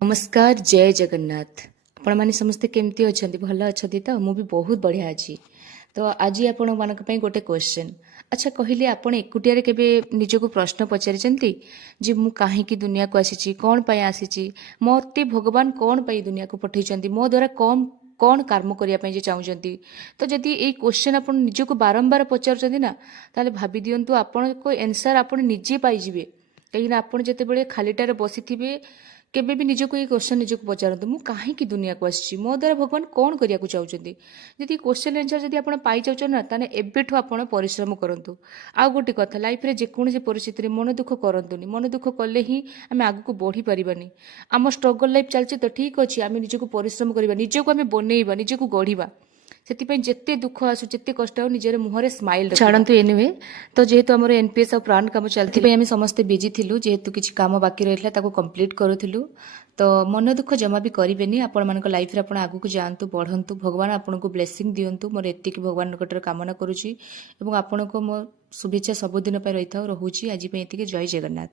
नमस्कार जय जगन्नाथ। आपण माने समस्ते केमती अछंती भल अछंती तो मु भी बहुत बढ़िया अछि। तो आज आपण मानक पई गोटे क्वेश्चन। अच्छा कहले आपण एकुटिया रे केबे निजको प्रश्न पचारिचंती जे मु काहे की दुनिया को आसीची कोन पई आसीची मोते भगवान कोन पई दुनिया को पठैचंती मो द्वारा कम कौन कर्म करिया पई जे चाहूचंती। तो जदि एई क्वेश्चन आपण निजको बारंबार पचारुचंती ना ताले भाबी दियंतु आपण को आंसर आपण निजे पाई जिवे। कहीं ना आपण जेतेबेले खालीटारे बसिथिबे केबे भी निजको ये क्वेश्चन निजको पचारतु मु काहे की दुनिया को आसी मो द्वारा भगवान कौन करिया को चाहउचंती। जदि क्वेश्चन आंसर जदि आपण पाई जाउचन ना ताने एबेठु आपण परिश्रम करंतु। आ गोटे कथा लाइफ रे जेकोसी परिस्थिति रे मन दुख करंतुनी मन दुख कले ही आमे आगु को बढ़ी परिबानी। आम स्ट्रगल लाइफ चलछि तो ठीक अछि आमे निजको परिश्रम करिबा निजको आमे बनेइबा निजको गढ़िबा ସେଥିପାଇଁ ଯେତେ ଦୁଃଖ ଆସୁ ଯେତେ କଷ୍ଟ ହଉ ନିଜର ମୁହଁରେ ସ୍ମାଇଲ ଛାଡ଼ନ୍ତୁ। ଏନିୱେ ତ ଯେହେତୁ ଆମର ଏନପିଏସ୍ ଆଉ ପ୍ରାଣ କାମ ଚାଲିଥିଲା ଆମେ ସମସ୍ତେ ବିଜି ଥିଲୁ ଯେହେତୁ କିଛି କାମ ବାକି ରହିଥିଲା ତାକୁ କମ୍ପ୍ଲିଟ୍ କରୁଥିଲୁ। ତ ମନ ଦୁଃଖ ଜମା ବି କରିବେନି ଆପଣମାନଙ୍କ ଲାଇଫରେ ଆପଣ ଆଗକୁ ଯାଆନ୍ତୁ ବଢ଼ନ୍ତୁ ଭଗବାନ ଆପଣଙ୍କୁ ବ୍ଲେସିଂ ଦିଅନ୍ତୁ ମୋର ଏତିକି ଭଗବାନଙ୍କ ନିକଟରେ କାମନା କରୁଛି ଏବଂ ଆପଣଙ୍କୁ ମୋ ଶୁଭେଚ୍ଛା ସବୁଦିନ ପାଇଁ ରହିଥାଉ ରହୁଛି ଆଜି ପାଇଁ ଏତିକି ଜୟ ଜଗନ୍ନାଥ।